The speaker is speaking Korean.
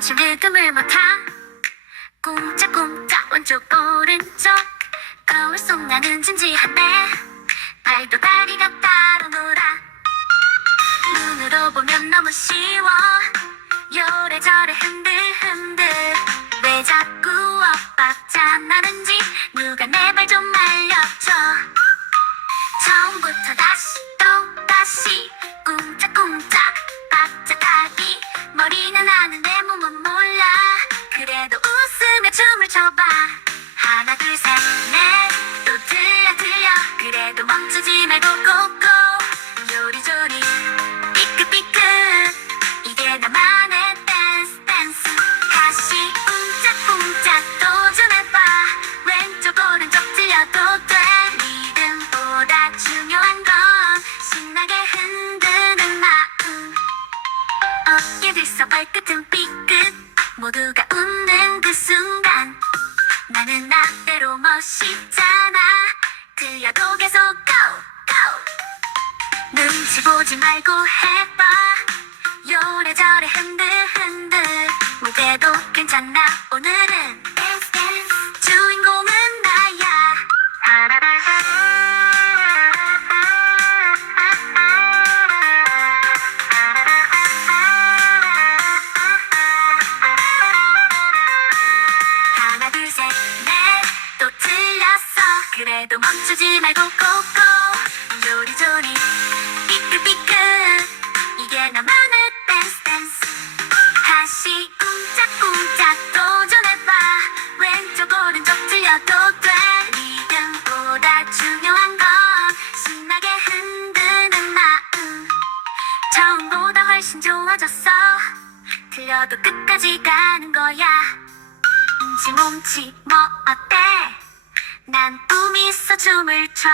틈을 맡아. 꼼짝꼼짝 왼쪽 오른쪽 거울 속 나는 진지한데 발도 다리가 따로 놀아. 눈으로 보면 너무 쉬워. 요래저래 흔들흔들. 왜 자꾸 엇박자 나는지 누가 내 발 좀 말려줘. 처음부터 다시 또 다시 춤을 춰봐. 하나 둘 셋 넷. 또 들려 들려. 그래도 멈추지 말고 꼭꼭 요리조리. 삐끗삐끗. 이게 나만의 댄스 댄스. 다시 쿵짝쿵짝 도전해봐. 왼쪽 오른쪽 틀려도 돼. 리듬보다 중요한 건 신나게 흔드는 마음. 어깨 들서 발끝은 삐끗. 모두가 웃는 그 순간 나는 나대로 멋있잖아. 틀려도 계속 go go 눈치 보지 말고 해봐. 요래저래 흔들흔들. 무대도 괜찮아 오늘은 그래도 멈추지 말고 꼭꼭 요리조리 삐끗삐끗. 이게 나만의 댄스 댄스 다시 쿵짝쿵짝 도전해봐. 왼쪽 오른쪽 틀려도 돼. 리듬보다 중요한 건 신나게 흔드는 마음. 처음보다 훨씬 좋아졌어. 틀려도 끝까지 가는 거야. 뭉치 뭉치 뭐 어때 난 꿈이 있어 춤을 춰